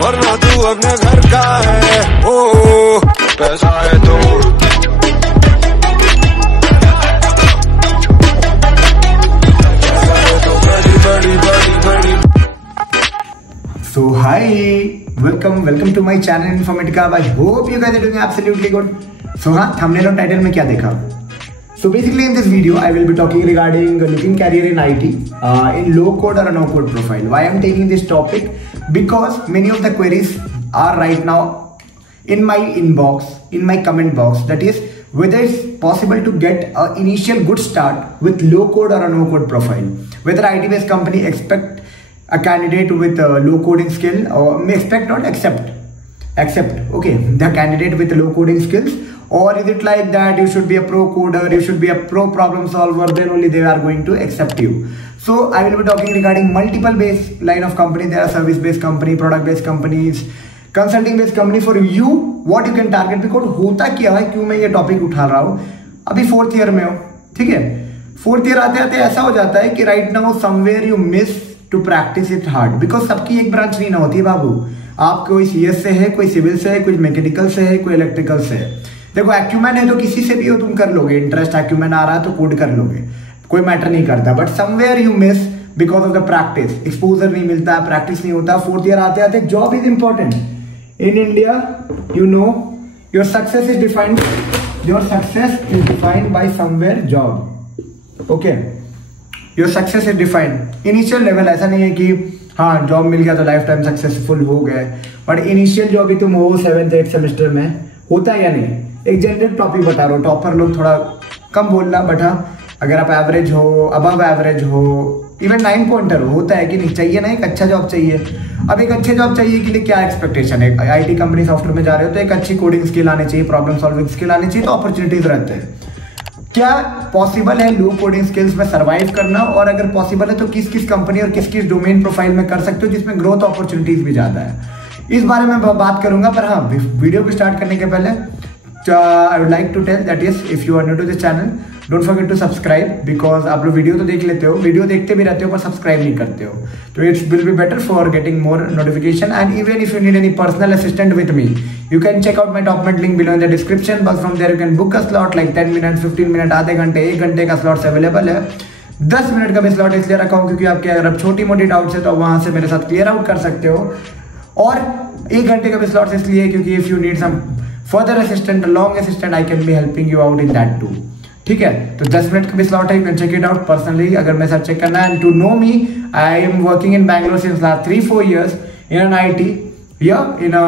वरना तू अपने घर का है। ओ पैसा है तो So hi, welcome to my channel Informatica. I hope you guys are doing absolutely good. So हाँ, thumbnail और title में क्या देखा? So basically in this video I will be talking regarding looking career in IT in low code or a no code profile. Why I'm taking this topic? Because many of the queries are right now in my inbox, in my comment box. That is whether it's possible to get an initial good start with low code or a no code profile. Whether IT based company expect a candidate with low coding skill or may expect not accept okay the candidate with low coding skills, or is it like that you should be a pro coder, you should be a pro problem solver, then only they are going to accept you. So I will be talking regarding multiple base line of company. There are service based company, product based companies, consulting based company. For you what you can target, because होता क्या है, क्यों मैं ये टॉपिक उठा रहा हूँ, अभी 4th ईयर में हो, ठीक है, 4th ईयर आते आते ऐसा हो जाता है कि right now somewhere you miss to practice it hard, because सबकी एक ब्रांच नहीं ना होती है बाबू। आप कोई CS से है, कोई सिविल से है, कोई मैकेनिकल से है, कोई इलेक्ट्रिकल से है। देखो एक्यूमेन है तो किसी से भी हो तुम कर लोगे, इंटरेस्ट एक्यूमेन आ रहा है तो कोड कर लोगे, कोई मैटर नहीं करता। But somewhere you miss because of the practice, exposure नहीं मिलता, प्रैक्टिस नहीं होता। 4th ईयर आते आते job is important in India. You know your success is defined by somewhere job. Okay, your success is defined initial level. ऐसा नहीं है कि हाँ जॉब मिल गया तो लाइफ टाइम सक्सेसफुल हो गए, बट इनिशियल जो अभी तुम हो 7th 8th सेमेस्टर में होता है या नहीं। एक जनरल टॉपिक बता रहा हूँ, टॉपर लोग थोड़ा कम बोलना, बट हाँ अगर आप एवरेज हो, अबव एवरेज हो, इवन 9 पॉइंटर होता है कि नहीं, चाहिए ना एक अच्छा जॉब चाहिए। अब एक अच्छे जॉब चाहिए के लिए क्या एक्सपेक्टेशन है? IT कंपनी सॉफ्टवेयर में जा रहे हो तो एक अच्छी कोडिंग स्किल आनी चाहिए, प्रॉब्लम सॉल्विंग स्किल आनी चाहिए, तो अपॉर्चुनिटीज रहते हैं। क्या पॉसिबल है लो कोडिंग स्किल्स में सरवाइव करना? और अगर पॉसिबल है तो किस किस कंपनी और किस किस डोमेन प्रोफाइल में कर सकते हो जिसमें ग्रोथ अपॉर्चुनिटीज भी ज्यादा है? इस बारे में बात करूंगा। पर हाँ, वीडियो को स्टार्ट करने के पहले I would like to tell that is if you are new to this channel don't forget to subscribe, because आप लोग वीडियो तो देख लेते हो, वीडियो देखते भी रहते हो पर सब्सक्राइब नहीं करते हो, तो it's will be better for getting more notification. And even if you need any personal assistant with me, you can check out my top mint link below in the description box. From there you can book a slot like 10 minutes, 15 minutes, आधे घंटे, 1 घंटे का slots available है। 10 minute का भी slot इसलिए रखा हूँ क्योंकि आपके अगर छोटी मोटी डाउट्स है तो वहां से मेरे साथ क्लियर आउट कर सकते हो, और 1 घंटे का भी स्लॉट इसलिए क्योंकि if you need some further assistant, long assistant, I can be helping you out in that too. ठीक है, तो 10 मिनट का भी स्लॉट है, you can check it out personally अगर मेरे साथ चेक करना है। And to know me, I am working in Bangalore since last 3-4 years in an IT. Yeah, in a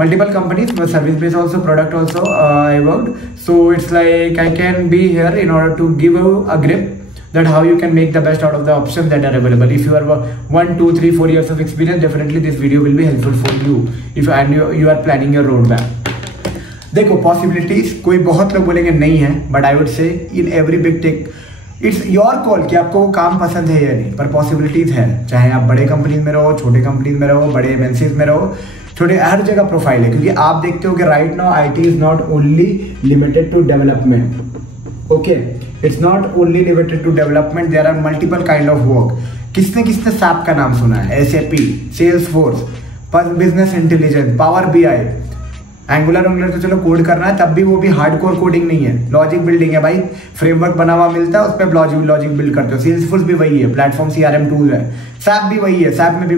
multiple companies, but service based also, product also I worked. So it's like I can be here in order to give you a grip that how you can make the best out of the options that are available. If you are 1, 2, 3, 4 years of experience, definitely this video will be helpful for you if you are planning your roadmap. देखो पॉसिबिलिटीज कोई बहुत लोग बोलेंगे नहीं है, but I would say in every big take its your call कि आपको वो काम पसंद है या नहीं, पर पॉसिबिलिटीज है। चाहे आप बड़े कंपनीज में रहो, छोटे कंपनीज में रहो, बड़े MNCs में रहो, छोटे, हर जगह प्रोफाइल है। क्योंकि आप देखते हो कि right now IT is not only limited to development. Okay, it's not only limited to development, there are multiple kind of work. किसने SAP का नाम सुना है? SAP, Salesforce, business intelligence, power BI, Angular तो चलो कोड करना है, तब भी वो भी हार्डकोर कोडिंग नहीं है, लॉजिक बिल्डिंग है भाई। फ्रेमवर्क बना हुआ मिलता है, उस पर लॉजिक बिल्ड करते हो। सेल्सफोर्स भी वही है, प्लेटफॉर्म CRM टूल है। SAP भी वही है, SAP में भी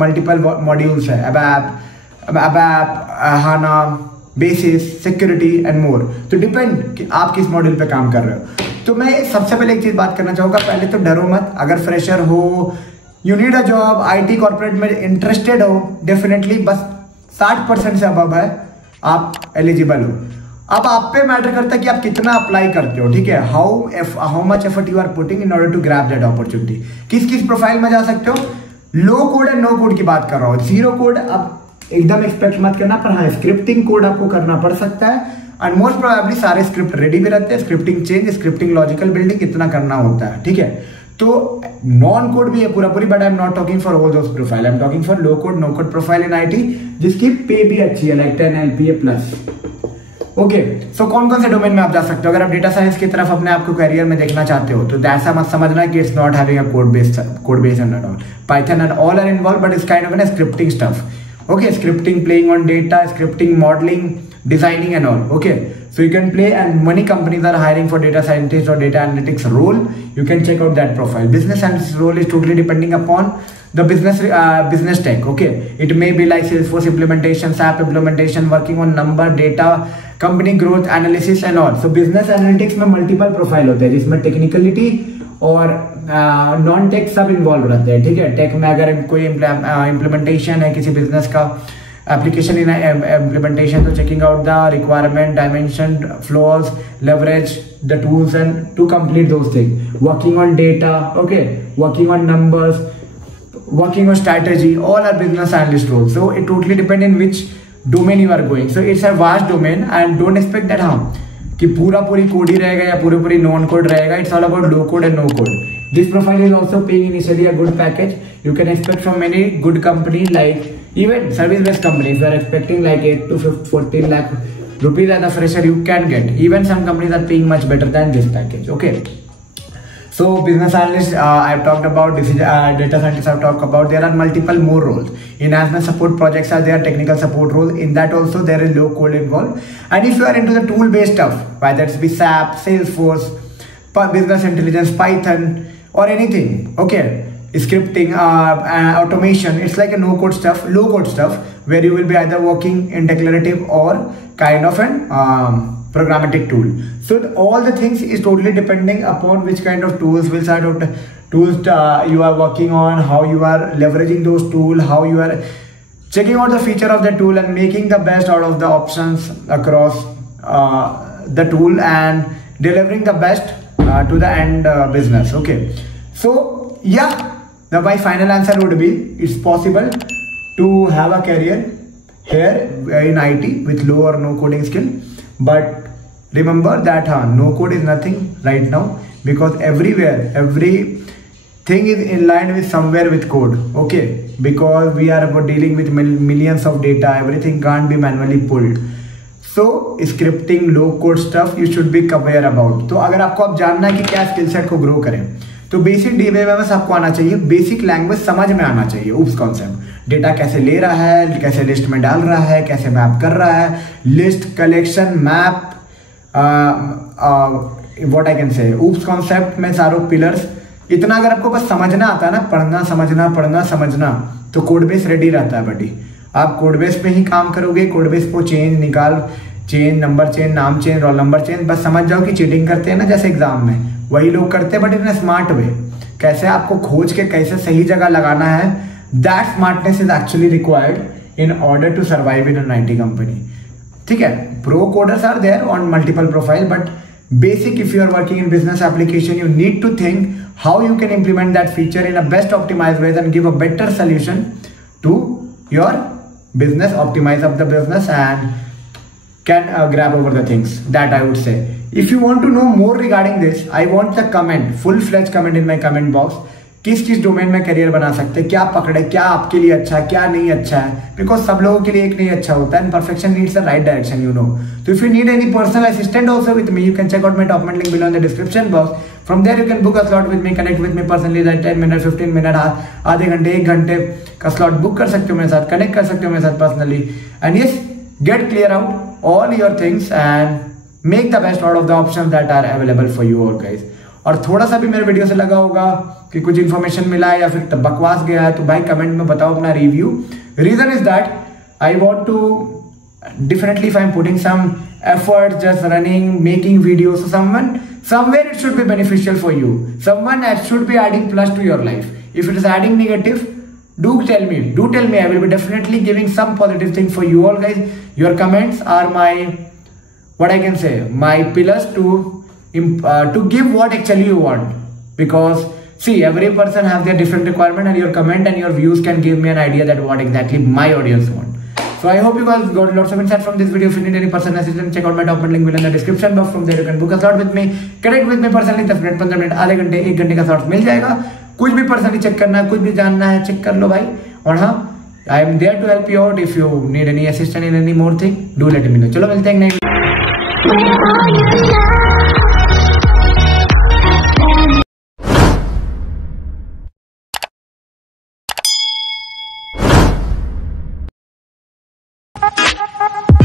मल्टीपल मॉड्यूल्स है, ABAP, HANA, basis, security and more. तो डिपेंड कि आप किस मॉड्यूल पे काम कर रहे हो। तो मैं सबसे पहले एक चीज बात करना चाहूंगा, पहले तो डरो मत। अगर फ्रेशर हो, you need a job, IT corporate में इंटरेस्टेड हो, डेफिनेटली बस 60% से अबव है आप एलिजिबल हो। अब आप पे मैटर करता है कि आप कितना अप्लाई करते हो। ठीक है, how much effort you are putting in order to grab that opportunity. किस किस प्रोफाइल में जा सकते हो? Low code and no code की बात कर रहा हूँ। जीरो कोड अब एकदम एक्सपेक्ट मत करना, पर हाँ स्क्रिप्टिंग कोड आपको करना पड़ सकता है, एंड मोस्ट प्रोबेबली सारे स्क्रिप्ट रेडी भी रहते हैं। Scripting change, scripting logical building इतना करना होता है। ठीक है, तो नॉन कोड भी है पूरा पूरी, but I am not talking for all those profile, I am talking for low code no code profile in IT जिसकी पे भी अच्छी है, like 10 LPA plus. Okay, so कौन कौन से डोमेन में आप जा सकते हो? अगर आप डेटा साइंस की तरफ अपने आप को करियर में देखना चाहते हो तो ऐसा मत समझना कि it's not having a code base and all, Python and all are involve, but it's kind of an scripting stuff. Okay, scripting, playing on data, scripting, modeling, designing and all. Okay, so you can play, and many companies are hiring for data scientist or data analytics role. You can check out that profile. Business analyst role is totally depending upon the business tech. Okay, it may be like Salesforce implementation, SAP implementation, working on number, data, company growth analysis and all. So business analytics में multiple profile होते हैं जिसमें technicality और non tech सब इन्वॉल्व रहते हैं. ठीक है, टेक में अगर कोई इम्प्लीमेंटेशन है किसी बिजनेस का एप्लीकेशन इन इम्प्लीमेंटेशन, तो checking out the requirement, dimension, flaws, leverage the tools and to complete those thing. Working on data, okay, working on numbers, working on strategy, all are business analyst roles. So it totally depends in which domain you are going. So it's a vast domain and don't expect that कि पूरी कोड ही रहेगा या पूरी non code रहेगा. It's all about low code and no code. This profile is also paying initially a good package. You can expect from many good company like even service based companies are expecting like 8 to 14 lakh rupees as a fresher you can get. Even some companies are paying much better than this package. Okay, so business analyst I've talked about, data scientist I've talked about. There are multiple more roles. Enhancement support projects are there, technical support role. In that also there is low code involved. And if you are into the tool based stuff, whether it's be SAP, Salesforce, business intelligence, Python or anything, okay, scripting, automation, it's like a no code stuff, low code stuff, where you will be either working in declarative or kind of an programmatic tool. So all the things is totally depending upon which kind of tools, which side of tools you are working on, how you are leveraging those tools, how you are checking out the feature of the tool and making the best out of the options across the tool and delivering the best to the end business. Okay, so yeah, my final answer would be it's possible to have a career here in IT with low or no coding skill, but remember that no code is nothing right now, because everything is in line with somewhere with code. Okay, because we are about dealing with millions of data, everything can't be manually pulled. So scripting, low code stuff you should be aware about. तो अगर आपको अब जानना है कि क्या skill set को ग्रो करें, तो बेसिक DBMS आपको आना चाहिए, बेसिक लैंग्वेज समझ में आना चाहिए. उप्स कॉन्सेप्ट, डेटा कैसे ले रहा है, कैसे लिस्ट में डाल रहा है, कैसे मैप कर रहा है, list, collection, map, what I can say, उप्स कॉन्सेप्ट में सारों पिलर्स. इतना अगर आपको बस समझना आता है ना, पढ़ना समझना, तो कोड बेस रेडी रहता है बडी. आप कोड बेस पे ही काम करोगे, कोड बेस को चेंज, निकाल, चेंज, नंबर चेंज, नाम चेंज, रोल नंबर चेंज, बस समझ जाओ कि चीटिंग करते हैं ना जैसे एग्जाम में, वही लोग करते हैं, बट इन स्मार्ट वे. कैसे आपको खोज के कैसे सही जगह लगाना है, that smartness is actually required in order to survive in an IT company. ठीक है, pro coders are there on multiple profile, but basic, if you are working in business application, you need to think how you can implement that feature in a best optimized way and give a better solution to your business, optimize up the business and can grab over the things. That I would say. If you want to know more regarding this, I want the comment, full-fledged comment in my comment box. किस डोमेन में करियर बना सकते हैं, क्या पकड़े, क्या आपके लिए अच्छा है, क्या नहीं अच्छा है, बिकॉज सब लोगों के लिए एक नहीं अच्छा होता है. Perfection needs the right direction, you know. तो if you need any personal assistant also with me, you can check out my top link below in the description box. From there you can book a slot with me, connect with me personally. 10 minute, 15 minute, आधे घंटे, 1 घंटे का slot book कर सकते हो मेरे साथ, कनेक्ट कर सकते हो मेरे साथ personally. And yes, get clear out all your things and make the best out of the options that are available for you all guys. और थोड़ा सा भी मेरे वीडियो से लगा होगा कि कुछ इन्फॉर्मेशन मिला है या फिर बकवास गया है, तो भाई कमेंट में बताओ अपना review. Reason is that I want to definitely, if I'm putting some effort, just running, making videos, so somewhere it should be beneficial for you. Someone that should be adding plus to your life. If it is adding negative, do tell me. I will be definitely giving some positive thing for you all guys. Your comments are my, what I can say, my pillars to give what actually you want. Because see, every person have their different requirement, and your comment and your views can give me an idea that what exactly my audience want. So I hope you guys got lots of insight from this video. If you need any personal assistance, check out my top link below in the description box. From there you can book a slot with me, connect with me personally. 10 minute, 15 minute, आधे घंटे, 1 घंटे का slot मिल जाएगा. कुछ भी personally check करना है, कुछ भी जानना है, चेक कर लो भाई. और हाँ, I am there to help you out. If you need any assistance in any more thing, do let me know. चलो मिलते हैं next Where are you now?